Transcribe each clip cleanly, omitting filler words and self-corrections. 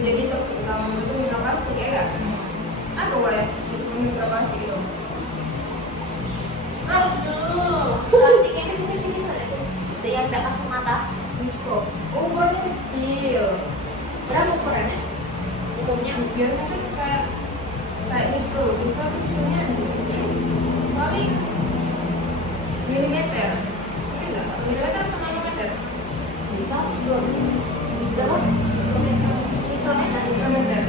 Jadi untuk utama itu mikroplastik ya enggak? Apa guys? Untuk mikroplastik itu. Plastik yang kecil-kecil itu ada sih. Yang tidak kasat mata. Mikro. Oh, ukurannya kecil. Berapa ukurannya? Umumnya biasanya tuh kayak mikro tuh kecilnya sih. Paling milimeter. Mungkin enggak? Milimeter atau nanometer? Bisa 2 berapa? Mikrometer. Mikrometer.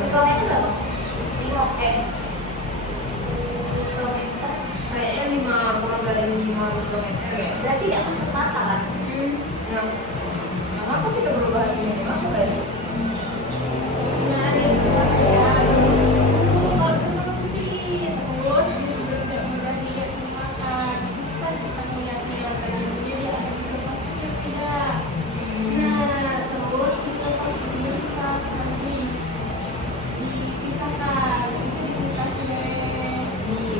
Mikrometer berapa? 5 mikrometer. Kayaknya 5 kurang dari 5 mikrometer ya. Berarti tidak kasat mata kan? Nah, kenapa kita perlu bahas ini? Apa guys?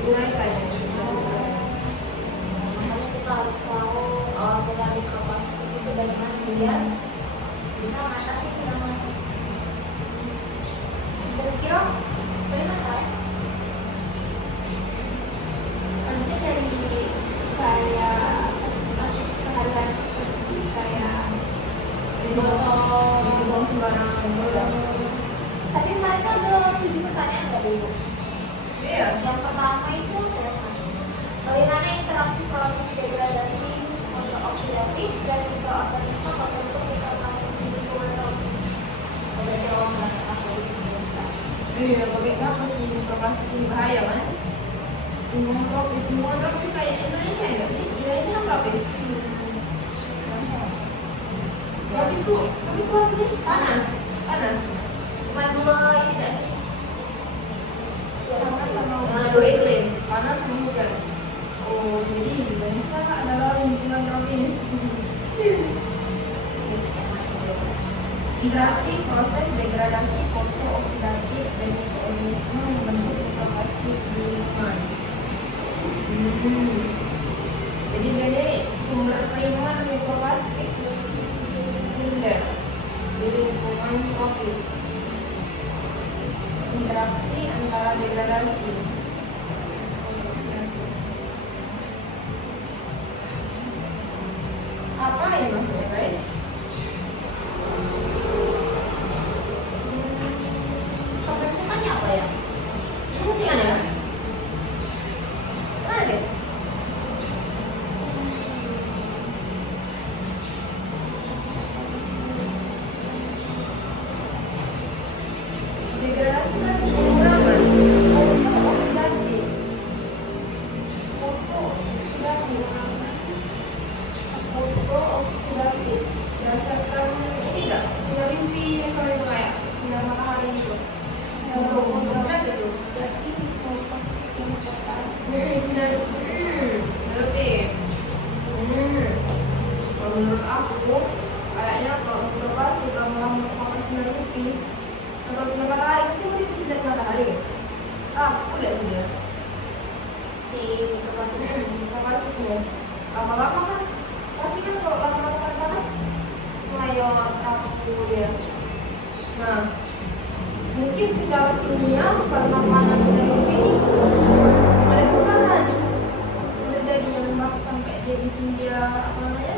Diuraikan ya. Makanya kita harus tahu pola mikroplastik itu dari mana biar bisa mengatasi dengan kira-kira bagaimana ya? Maksudnya dari kayak plastik sehari-hari sih kayak Dibuang sembarangan. tapi mereka ada 7 pertanyaan nggak dulu? Iya. Yang pertama itu bagaimana interaksi proses degradasi untuk oksidatif dan mikroorganisme membentuk mikroplastik di lingkungan tropis. Berarti orang nggak tahu di sini. Iya, bagaimana apa sih mikroplastik ini bahaya kan? Lingkungan tropis itu kayak Indonesia ya nggak sih? Indonesia kan tropis. Tropis tuh apa sih? Panas. Cuma 2 ini nggak sih? Nah, 2 iklim, panas sama hujan. Oh, jadi Indonesia adalah lingkungan tropis. Interaksi proses degradasi fotooksidatif dan mikroorganisme membentuk mikroplastik di lingkungan. Jadi sumber primer mikroplastik sekunder di lingkungan tropis. Interaksi antara degradasi. Apa ini maksudnya guys? Kebentukannya apa ya? Mungkin ya. Mana deh? Degradasi kan pengurangan fotooksidatif. Fotooksidatif berdasarkan ini enggak? Sinar UV misalnya itu kayak sinar matahari itu. Untuk fotooksidatif itu. Berarti mikroplastik yang total. Sinar berarti. Kalau menurut aku kayaknya kalau mikroplastik kalau memakai sinar UV atau sinar matahari kan sih itu tidak matahari guys. Udah sih dia. Si mikroplastik Mikroplastiknya lama-lama kan pasti kan kalau lama-lama kan panas layar kaku ya. Nah, mungkin secara kimia karena panas dan UV ini ada perubahan terjadi yang sampai dia bikin dia apa namanya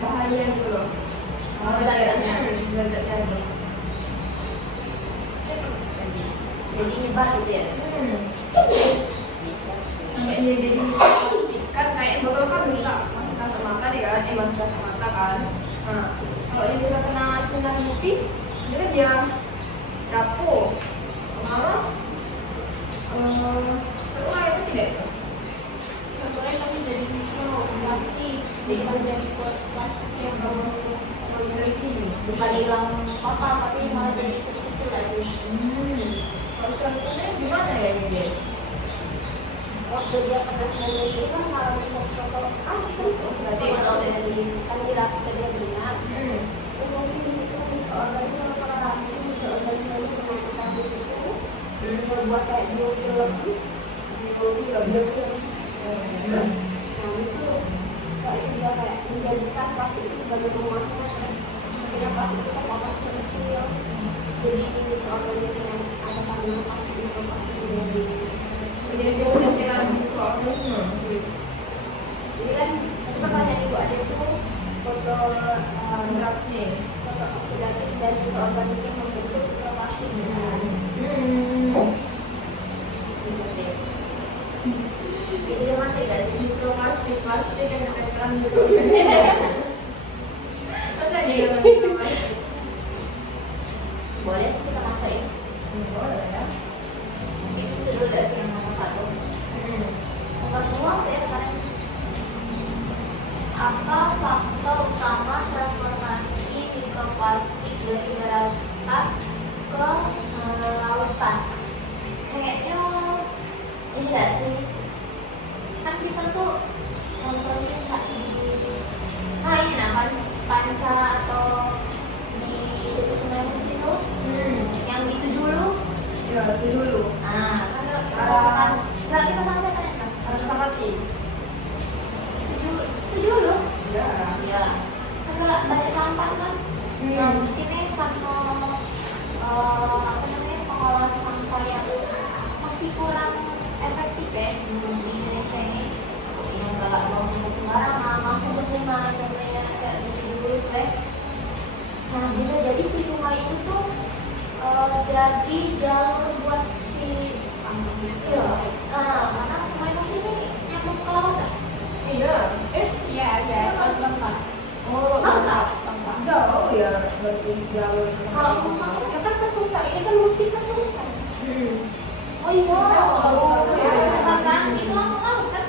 bahaya gitu loh. Derajatnya. Derajatnya itu. jadi nyebar gitu ya? Bisa sih. Sampai dia jadi mikroplastik kan kayak botol kan bisa masuk kasat mata nih kan, masuk kasat mata kan. Nah, kalau dia sudah kena sinar UV, dia rapuh, malah terurai itu tidak itu. Contohnya kami dari mikroplastik, bukan dari plastik yang bermasuk Kalau lagi, bukan hilang total tapi malah jadi kecil-kecil nggak sih? kalau selanjutnya gimana ya ini guys? Waktu dia pada sembilan itu kan malah mikroplastik itu Berarti kalau kalau dari kan dilakukan dia benar. Terus mungkin di situ mikroorganisme penerangan itu mikroorganisme itu melakukan di situ terus berbuat kayak biofilm. Nah, habis itu setelah itu dia kayak menjadikan plastik itu sebagai rumahnya terus dengan plastik itu kotak kecil-kecil. Jadi ini mikroorganisme yang ada pada plastik mikroplastik ini. Jadi dia dengan mikroorganisme. Jadi kan pertanyaan ibu ada itu foto Interaksi. foto oksidatif dan mikroorganisme yang membentuk mikroplastik. Bisa sih. Bisa juga masih dari Mikroplastik, plastik yang ditekan mikroorganisme. Ada di dalam mikroplastik. boleh sih kita masuk ya. Boleh ya. Mungkin itu dulu dari yang nomor 1. Nomor 2 ya kan. Apa faktor utama transformasi mikroplastik dari daratan ke lautan? Kayaknya ini gak sih? Kan kita tuh contohnya saat di ini panca atau di Dekat Semeru itu yang di Tujulu. Ya, itu dulu. Nah, kan kalau kita katakan enggak kita sama kan ya? Harus kaki. Tujulu. Ya. Ya. Kan kalau banyak sampah kan. Nah, mungkin ini karena pengolahan sampah yang masih kurang efektif ya di Indonesia ini. Yang kalau buang sampah sembarangan langsung ke sungai contohnya kayak dulu ya. Nah, bisa jadi si sungai itu tuh jadi jalur buat si sampahnya. Iya. Nah, karena sungai itu sini nyambung ke laut kan? Iya. Iya. Lengkap. Oh, Lengkap. jauh ya berarti jauh. Kalau Sungsang ya kan ke Sungsang, ini kan mesti ke Sungsang. Oh iya, Sungsang kan itu langsung laut kan?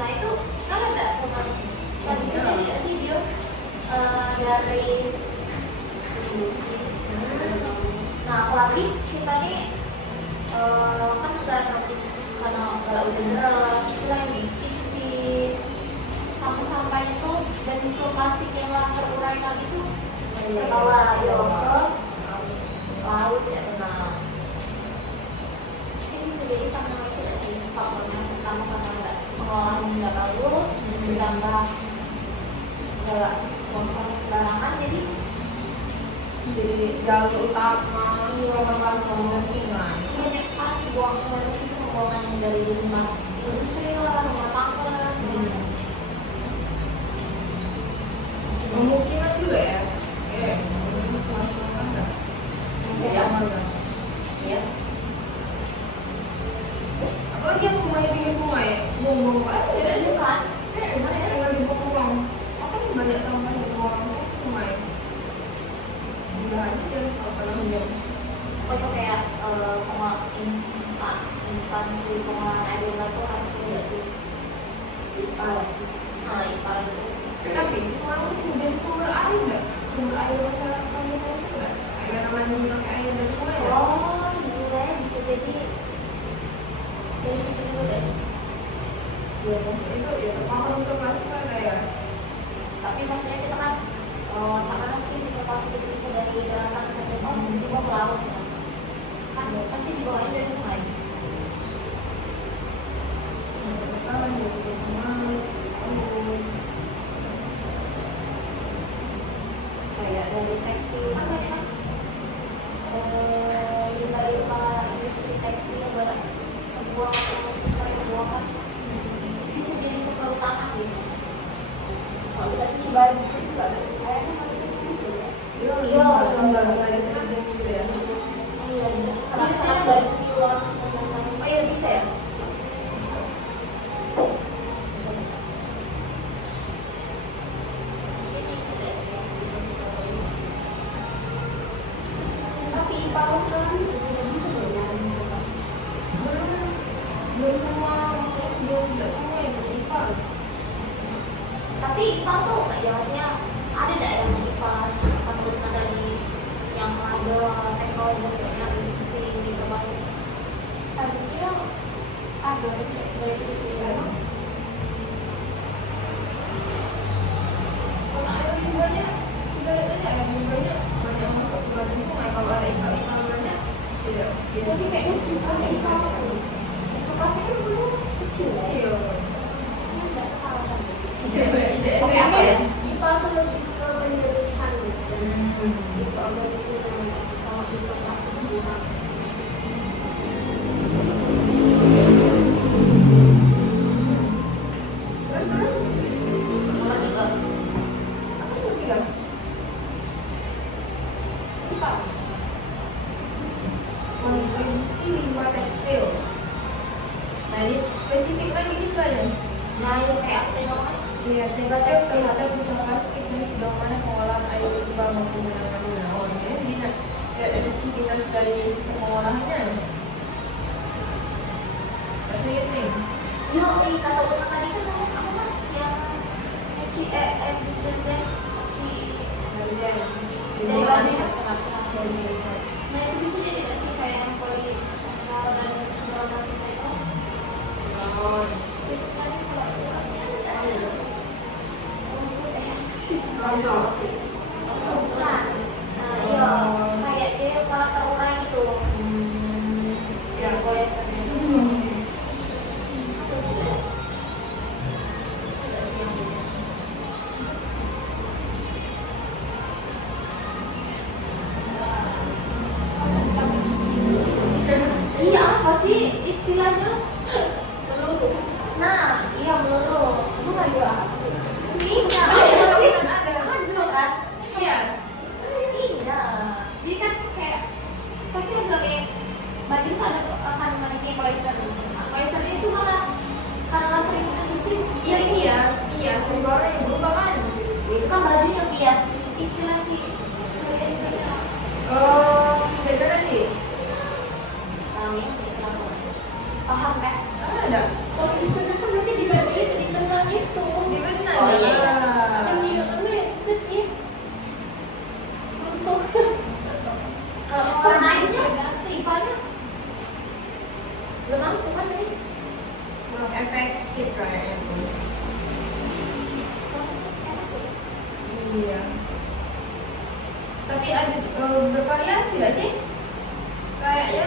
Nah itu kan ada sama dan di sini tidak sih dia dari nah apalagi kita nih kan negara tropis karena kalau hujan deras itu yang bikin si sampah-sampah itu dan mikroplastik yang terurai lagi itu terbawa ya ke laut ya. Nah ini bisa jadi karena itu tidak sih faktornya pertama karena nggak pengolahan nggak bagus ditambah nggak buang sampah sembarangan jadi jalur utama sampah sama sungai. banyak kan buang sampah ke situ pembuangan yang dari rumah industri lah rumah tangga lah semuanya. Kemungkinan juga ya. Ya. Apalagi yang rumahnya pinggir sungai, buang-buang aja tidak sih Bukan. mana yang tinggal dibuang-buang. Apa yang banyak sampah yang dibuang ke sungai? Udah aja kalau kalian hujan. Pokoknya kayak instansi pengolahan air limbah tuh harusnya nggak sih IPAL. Nah IPAL itu. Tapi sungai masih menjadi sumber air nggak? Sumber air masyarakat Indonesia nggak? Air mandi pakai air dari sungai nggak? Oh iya bisa jadi dari situ juga deh. Ya maksudnya itu ya terpapar untuk plastik ada ya. Tapi maksudnya kita kan karena sih mikroplastik itu bisa dari daratan sampai tiba ke laut ya. Kan pasti dibawanya dari sungai. Kayak dari tekstil kan banyak kan limbah-limbah industri tekstil yang buat buang kan bisa jadi sumber utama sih. Kalau kita cuci baju itu juga airnya sampai ke bisa ya. Iya, nggak ada terjadi gitu ya. Iya, serang-serang baju di luar. Oh iya bisa ya. Tapi IPA sekarang itu sudah bisa berjalan mikroplastik. Belum semua, maksudnya belum tidak semua yang IPA. Tapi IPA tuh ya maksudnya ada nggak yang IPA sebelum dari yang ada teknologi yang si mikroplastik? Harusnya ada tidak sebaik itu ya. Kalau air limbahnya, kita lihat aja air limbahnya banyak masuk ke badan sungai. Kalau ada IPA-nya tidak. Tapi kayaknya sisanya IPA mikroplastiknya dulu kecil sih. Kecil. Nggak tahu kan. Ide Oke, apa ya? IPA itu lebih ke penjelasan. Nah ini spesifik lagi nih banyak. Nah, yang kayak aku tengok kan. Iya, negatif terhadap mikroplastik dan sejauh mana pengolahan air limbah mampu menangani. Oh, ini lihat efektivitas dari sistem pengolahannya. Tapi ini Yo, kata orang tadi kan apa kan yang HCEM si dari bajunya sangat-sangat dari biasa. Nah itu bisa jadi nggak sih kayak yang poliester dan segala macam itu? Terus tadi kalau uangnya ada untuk reaksi. Bukan. Iya, kayak dia malah terurai gitu. Si poliester itu. Apa sih? Ada sih yang beda. Iya apa sih istilahnya? Meluru. Nah, iya meluru. Itu kan juga apa? Iya, apa sih? Ada kan? yes. Iya. Jadi kan kayak pasti ada kayak baju itu ada kandungan kayak poliester. Nah, poliesternya itu malah karena sering kita cuci, Iya bias, iya sering baru yang berubah kan. itu kan bajunya bias. Istilah si poliesternya. Beda sih. Tahu ya, paham kan? Ada. Poliester kan berarti di baju itu di benang itu. Di benang. Oh, iya. Kan di itu sih. Untuk Kalau warna airnya ganti. sifanya belum mampu kan tadi? Kurang efektif kayaknya tuh. Iya. Tapi ada bervariasi nggak sih? Kayaknya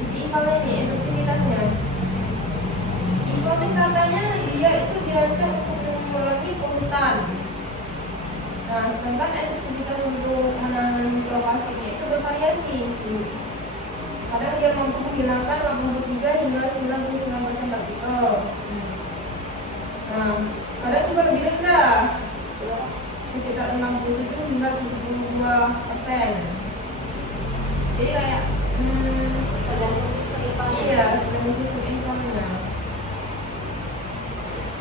isi IPA ini efektivitasnya. IPA ini katanya dia itu dirancang untuk mengurangi polutan. Nah, sedangkan efektivitas untuk menangani mikroplastiknya itu bervariasi. Kadang dia mampu menghilangkan 83 hingga 99% partikel. Nah, kadang juga lebih rendah, sekitar 67 hingga 72%. Jadi kayak Tergantung sistem IPA. iya, sistem IPA-nya.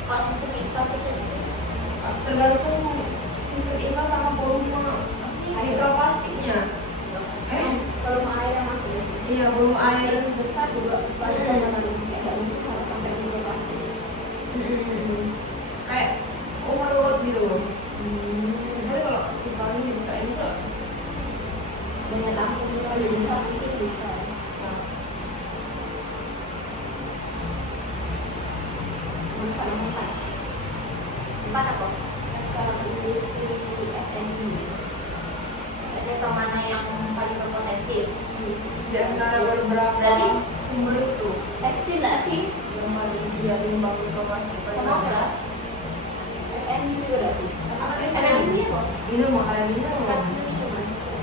Kalau sistem IPA itu sih Tergantung sistem IPA sama volume mikroplastiknya. Volume air yang masuk ya sih. Iya, volume air. Air besar juga banyak yang kayak itu harus sampai mikroplastik. Kayak overload gitu. Tapi kalau IPA ini bisa juga. Banyak tampung kalau bisa mungkin bisa. empat apa? Kalau industri F&B, Saya tahu mana yang paling berpotensi. Di antara beberapa Berarti sumber itu tekstil nggak sih? yang paling dia limbah mikroplastik Sama apa? F&B juga sih. SMM kok. minum makanan minum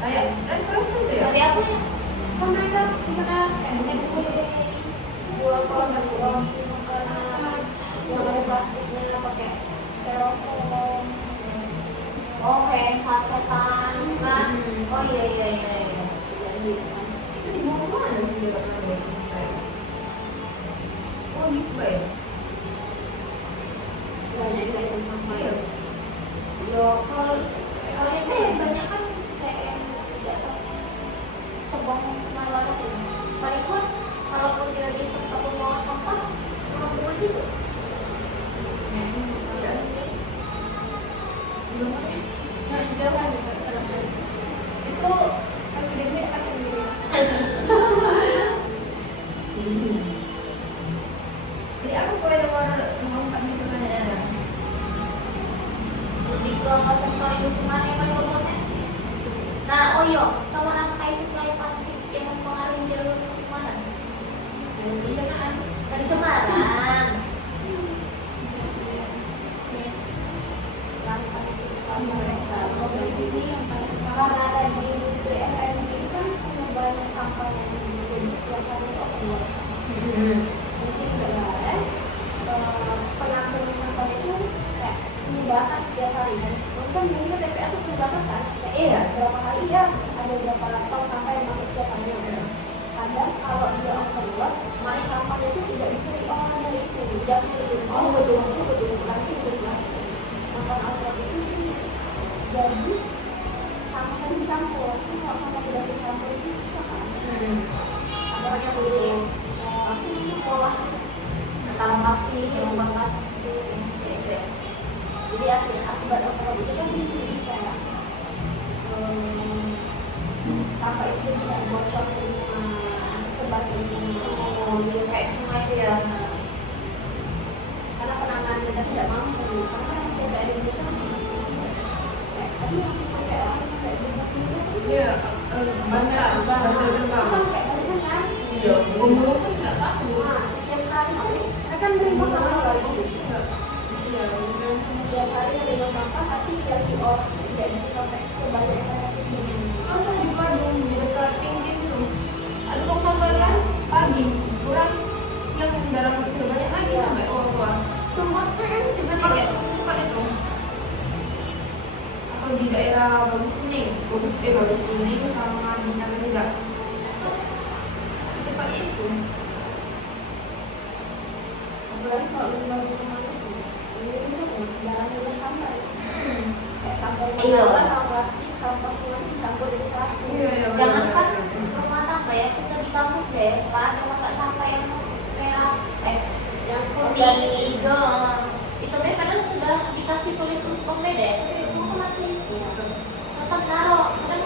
kayak restoran itu ya. Dari apa ya? Kan mereka misalkan F&B jual produk makanan yang ada plastiknya pakai styrofoam. Oh kayak sasetan kan? Oh iya iya iya. Iya. Jadi kan Itu dibuang mana sih dia katanya? Oh gitu ya. banyak yang sampah. Iya. Yo kalau itu yang banyak kan kayak yang tidak terbang kemana-mana sih. Paling pun kalaupun dia di tempat pembuangan sampah, orang tua situ. Belum ada. Jangan juga salah. Itu presidennya kasih sendiri. Jadi aku poin nomor 4 nih pertanyaannya. Lebih ke sektor industri mana yang paling berpotensi? Nah, oh iya, sama rantai suplai plastik yang mempengaruhi jalur pencemaran. Pencernaan. Pencemaran. Rantai suplai mereka. Kalau ini karena ada di industri F&B kan banyak sampah yang bisa disediakan oleh overload. Mungkin dengan penampungan sampah itu kayak dibatas setiap hari kan. Kan biasanya TPA tuh terbatas kan. Kayak Iya. berapa kali ya ada berapa tong sampah yang masuk setiap hari. Kadang kalau dia overload, mana sampah yang jadi sampah kan dicampur. Kalau sampah sudah dicampur itu susah kan? Ada rasa dulu apa sih olah Antara plastik, bukan plastik itu ya. jadi akibat overload itu kan jadi kayak sampah itu tidak bocor ke sebagainya. Jadi kayak semua itu ya. Karena penanganan kita tidak mampu, karena kita Indonesia masih kayak tadi yang pakai orang sampai 20 Iya, bantar gerbang. kayak tadi kan Iya, umur pun nggak satu. nah setiap hari kan menerima sampah lagi. Iya, Setiap hari menerima sampah tapi yang orang tidak bisa sampai sebanyak yang mereka ingin. contoh di Padang di dekat pinggir itu ada tong sampah kan pagi, kurang siang sembarang sudah banyak lagi sampai keluar. Semua secepat itu. Atau di daerah Bagus Kuning sama di Nagasida. Secepat itu. Apalagi kalau lembah rumah itu sembarang juga sampah. Kayak sampah rumah sama plastik, sampah semua dicampur jadi satu. Jangankan rumah tangga ya, kita di kampus deh, ada mata sampah yang merah, Yang kuning, hijau. Itu be padahal sudah dikasih tulis untuk beda, tapi aku masih tetap naruh. Kadang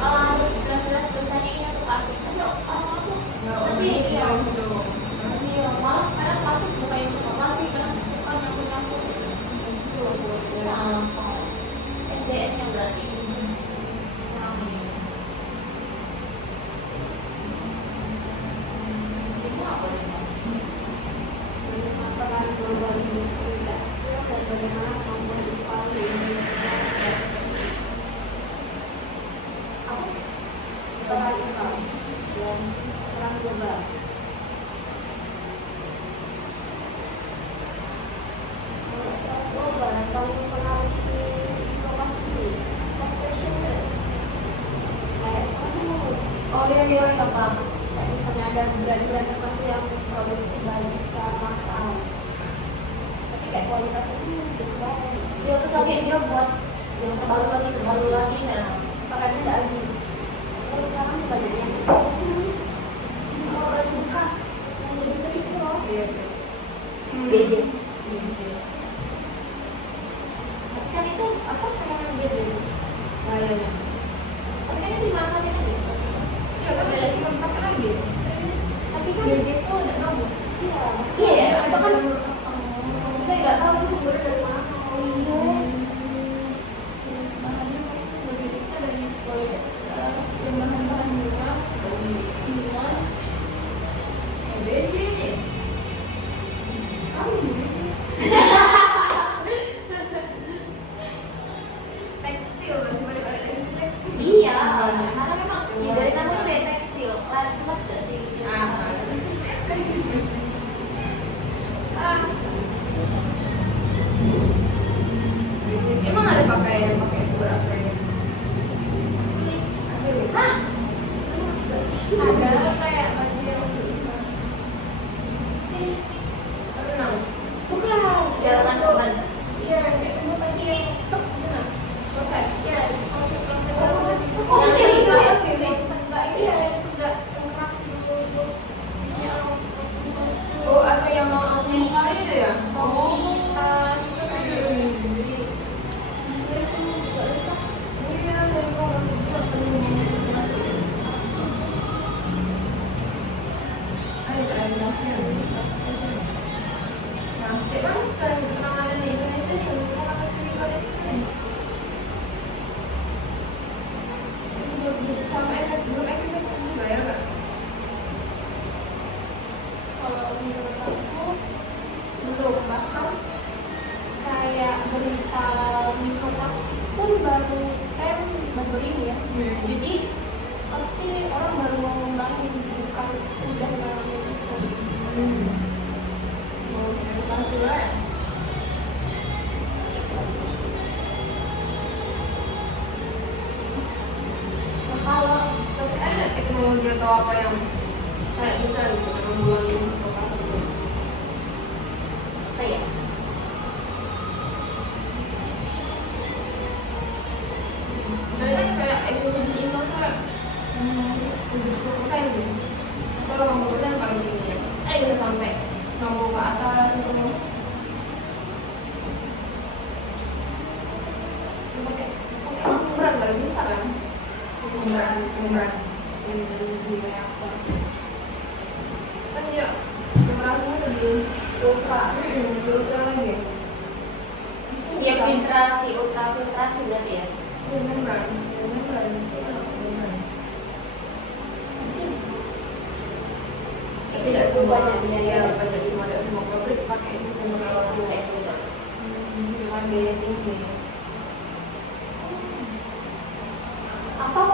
ada jelas-jelas tulisannya ini untuk plastik, tapi orang-orang tuh masih ini ya. Iya, malah kadang plastik bukan yang untuk plastik, kadang bukan nyampur-nyampur. Sampah. SDM-nya berarti. peran global industri tekstil dan bagaimana kemampuan Jepang di Indonesia dan spesifik. Peran Jepang dan peran global. Untuk secara global, yang paling mempengaruhi diplomasi fast fashion trend. Kayak sekarang Oh iya Pak. kayak misalnya ada brand-brand tertentu yang produksi baju secara massal, tapi kayak kualitasnya itu biasa banget. Ya terus lagi dia buat yang terbaru lagi kan. Pakaiannya udah habis. Terus sekarang banyak yang apa sih namanya? Kalau baju bekas yang jadi thrift loh. BJ. Tapi kan itu apa yang BJ? Kayaknya. Tapi kan itu dimakan aja. Iya kan ada lagi pakai lagi. Tapi kan BJ itu udah bagus. iya, Iya ya, itu kan kita nggak tahu itu sumbernya dari mana. Oh iya. Bahannya pasti sebagai bisa dari kualitas yang bahan-bahan murah, minuman, BJ deh. Sama gitu. Tekstil masih balik-balik lagi ke tekstil. Iya, karena memang ya dari namanya kayak tekstil, jelas gak sih? Emang ada pakai surat apa ya? Hah? Ada kayak baju yang sih renang. Bukan. Jalanan kawan. Iya, kayak kamu tadi yang sep gitu. Korset. Iya, korset. Korset yang itu ya? Mbak ini ya itu enggak yang keras gitu. Isinya oh, apa yang mau air ya? Oh, kita jadi iya, dan kok masih juga nah, kita kan penanganan di Indonesia yang orang sendiri pada sini. Sama efek buruk juga ya kak? Kalau menurut aku belum, bahkan kayak berita mikroplastik pun baru ini ya. Jadi pasti orang baru mau ngembangin, bukan udah ngalamin itu. Mau edukasi lah ya. Nah, kalau tapi ada teknologi atau apa yang kayak bisa gitu menanggulangi mikroplastik itu? Apa ya? membran. Di reaktor. Kan dia membrasnya lebih Ultra. lebih ultra lagi. Ya filtrasi, ultrafiltrasi berarti ya. Membran itu kan membran. Tidak semua biaya, tidak semua pabrik pakai itu semua Saya juga. dengan biaya tinggi. Atau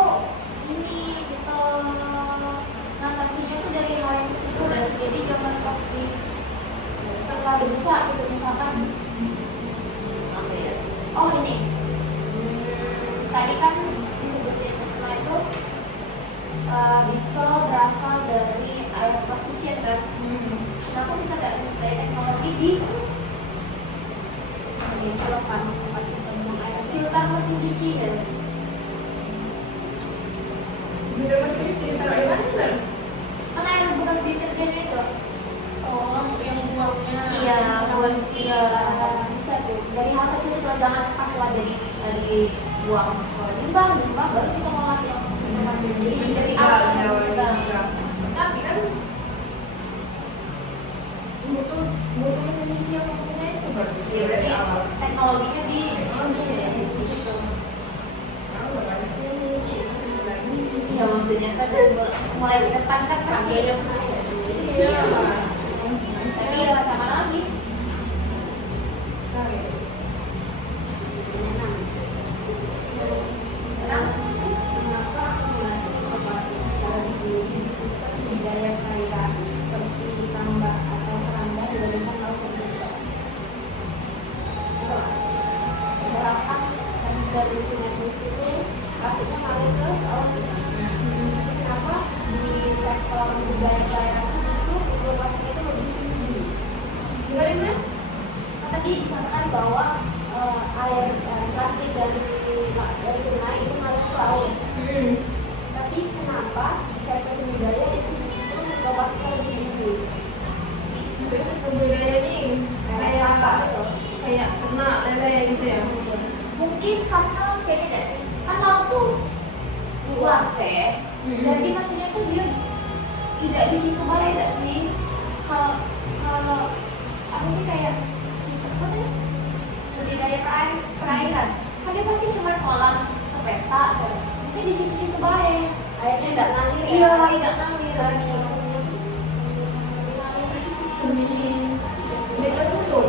ini kita ngatasinya tuh dari hal yang kecil dulu sih. Jadi jangan pasti setelah besar gitu misalkan apa ya? Oh ini tadi kan disebutin pertama itu bisa berasal dari air bekas cucian kan? Kenapa kita tidak minta teknologi di Biasa kan tempat kita buang air. filter mesin cuci kan? Bisa masih ditaruh di mana kan? Kan air bekas deterjen itu. Oh, yang buangnya. Iya, buat iya bisa tuh. Dari hal kecil itu jangan pas lah jadi buang ke limbah baru kita ngolah yang masih jadi ketika kita tapi kan butuh mesin cuci yang punya itu berarti ya, dari berarti awal. teknologinya di Teknologinya di situ. Tahu nggak banyak yang ini lagi. Iya maksudnya kan mulai ke depan kan pasti. Iya. Tapi ya sama lagi. Guys. Kenapa akumulasi plastik bisa diuji di sistem budaya perairan seperti tambak atau keramba dibandingkan laut dan ikan? Beberapa kan dari sinetron itu plastiknya paling ke laut. Kenapa di sektor budaya perairan justru mikroplastik itu lebih tinggi? Gimana? Tadi dikatakan bahwa air plastik dari sungai itu mengalir ke laut. Tapi kenapa di sektor budaya itu justru mikroplastiknya lebih tinggi? Terus budaya ini kayak apa? Kayak kena lele gitu ya. Mungkin karena kayak tidak sih. Kan laut tuh luas ya. Jadi maksudnya tuh dia tidak di situ boleh tidak sih? Kalau apa sih kayak sistem apa tadi? Budidaya perairan. Kan dia pasti cuma kolam sepeta, tapi di situ-situ baik. Airnya tidak ngalir. Iya, tidak ngalir. Semi tertutup.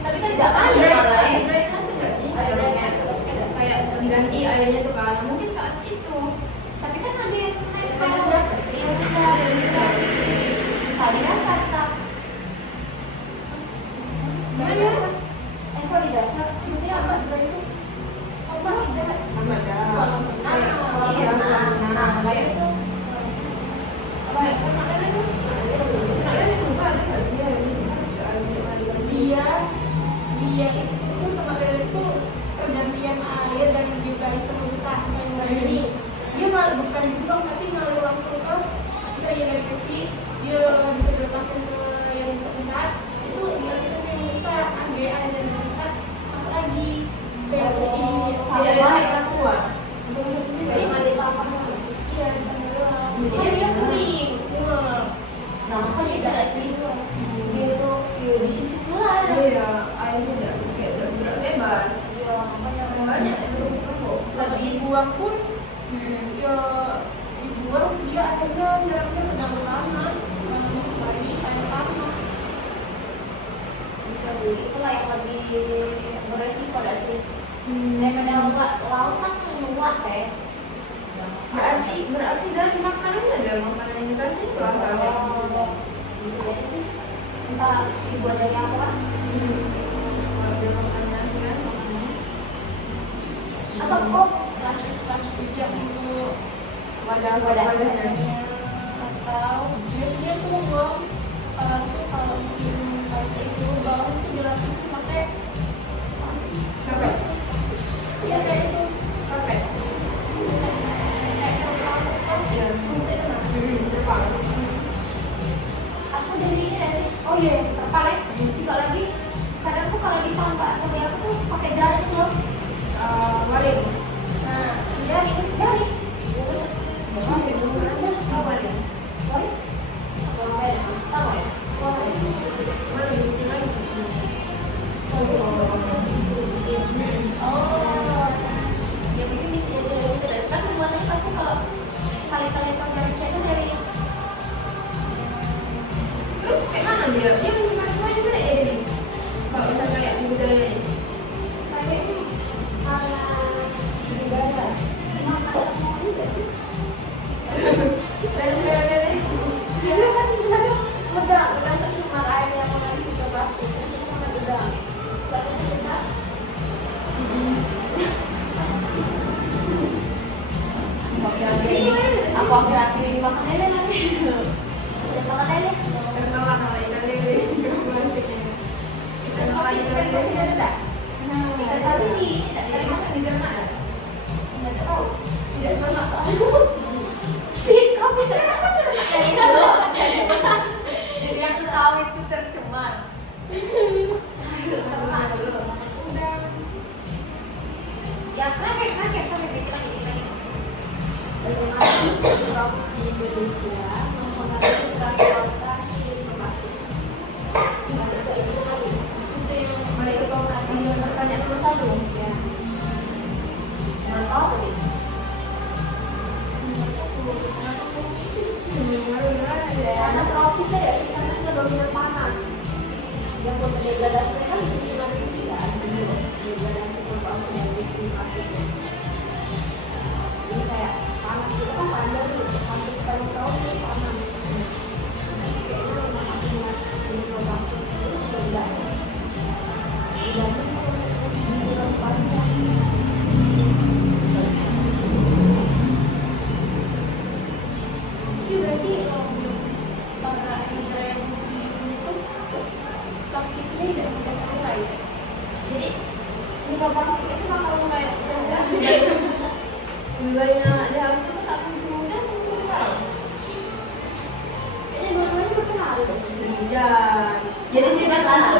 Tapi kan Tidak ngalir malah ya. drainase nggak sih? Ada drainase, tapi kan Kayak diganti airnya tuh kan. Mungkin saat itu. Tapi kan ada yang naik ada berapa sih? Tadi dasar tak. Mana ya? Kok di dasar? Maksudnya apa? Drainase? Apa tidak? Ada. Kolam renang. Iya, kolam renang. Kayak itu. Apa ya? Kolam renang itu? Kolam renang juga ada nggak sih? Dia itu tempat lele itu pergantian air dari diukai sama besar sama ini. Dia malah bukan dibuang tapi ngalir langsung ke misalnya yang dari kecil dia bisa dilepaskan ke yang besar itu dialirkan ke yang besar ambil air dari besar masuk lagi ke yang kecil. Tidak ada air yang keluar. Jadi mandi tampang iya Iya. dia kering. Nah, kan tidak sih. Dia tuh ya di sisi itu lah ada. Iya, airnya udah bergerak bebas. Iya, makanya Banyak yang berhubungan kok. Kalau dibuang pun ya dibuang dia akhirnya jaraknya ke dalam tanah kalau masuk lagi air tanah. bisa sih. Itulah yang lebih beresiko dah sih. Daripada laut kan luas ya. Berarti dari makanan ada makanan yang kita sih asalnya. Bisa jadi sih. Entah dibuat dari apa. Kalau dia makan nasi kan makannya Atau kok Plastik yang untuk wadahnya. atau biasanya tuh bawang tuh kalau bikin kayak itu bawang itu dilapisi pakai plastik. Kapet. Iya kayak itu Kapet. kayak plastik plastik Jepang. aku dari ini dah sih. Oh iya, terpal ya. Sikap lagi. Kadang tuh kalau ditambah atau di apa tuh pakai jaring loh. Waring. nah Jaring. dia mencemar semua juga ya jadi kalau misalnya kayak budaya ini. Kayaknya karena ibadah makan sama juga sih. Dan sekarang Jadi kan misalnya udang tercemar airnya mengandung mikroplastik, itu sama udang. Soalnya kita aku akhir-akhir ini makan lele nanti. sering makan lele. Terbawa kalau ikan lele mikroplastiknya. Ikan lele Kita ada ikan lele tidak makan di ternak. nggak tahu. Tidak pernah soalnya. Kamu ternak apa ternak? Jadi aku tahu itu tercemar. Ternak dulu. Udah. Ya kraket gitu lagi. Bagaimana tropis di Indonesia mempengaruhi transportasi mikroplastik? Gimana ke itu tadi? Itu yang balik ke pertanyaan nomor 1. Ya. Jangan tahu tadi. Karena tropis ya sih, karena kita dominan panas. Yang buat degradasinya kan fungsional fungsi kan, degradasi oksidatif si plastik. Ini kayak panas itu kan panjang tuh, hampir sekali tahun itu panas. Kayaknya memang aktivitas mikroplastik itu sudah dibulan panjang. Iya berarti kalau para negara yang muslim itu plastiknya tidak terurai ya. Jadi mikroplastik itu bakal kayak wilayahnya dihasilkan saat musim hujan atau musim kemarau? Kayaknya dua-duanya berpengaruh deh sih. Hujan. Jadi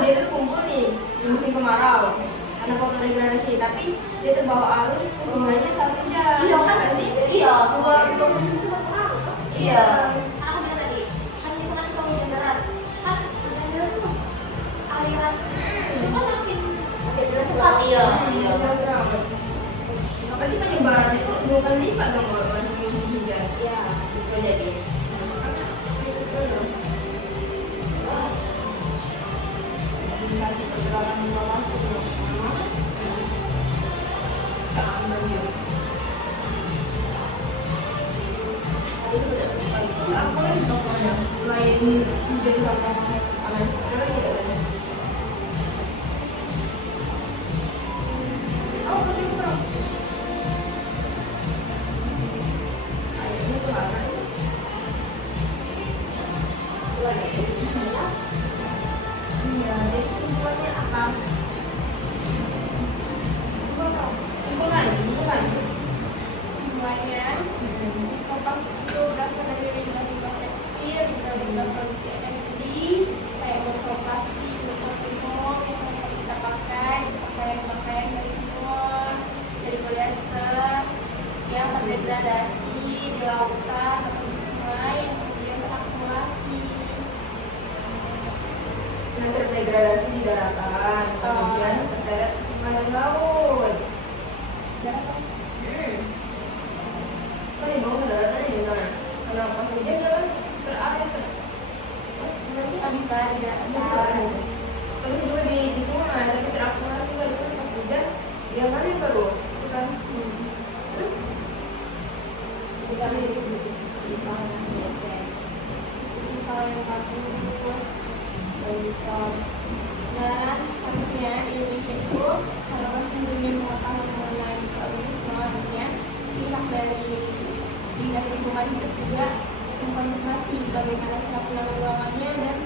dia terkumpul nih di musim kemarau karena faktor degradasi, tapi dia terbawa arus ke sungainya saat hujan. Iya kan nggak sih? Iya, dua musim itu berpengaruh. Iya. Karena aku bilang tadi, kan misalkan kalau hujan deras itu aliran itu kan makin Deras cepat banget. iya. Apalagi penyebaran itu 2 kali lipat dong kalau musim hujan. Iya, bisa jadi. Makanya itu dong. Organisasi pergerakan mikroplastik itu jangan banjir. Apa lagi pokoknya selain hujan sama panas ada lagi nggak guys? Oh lebih kurang. Akhirnya tuh apa sih? Iya, jadi kesimpulannya apa? Hubungan. Semuanya, mikroplastik itu berasal dari limbah-limbah tekstil, limbah-limbah produksi energi, kayak mikroplastik, mikrofilm, misalnya yang kita pakai, pakaian dari nilon, dari polyester, yang terdegradasi di lautan atau di sungai, yang kemudian terakumulasi. Nah, terdegradasi di daratan, kemudian terseret ke sungai dan laut. Dan Kan di bawah daratan di mana? Karena pas hujan kan teralir kan. masih bisa di Bukan. Terus juga di sungai, tapi terakumulasi baru kan pas hujan dia ngalir baru, itu kan. Terus kita itu butuh sistem yang guys, sistem yang bagus, dan harusnya di Indonesia itu kalau masih ingin mengetahui mengenai mikroorganisme harusnya pihak dari dinas lingkungan hidup juga mengkonfirmasi bagaimana cara penanggulangannya dan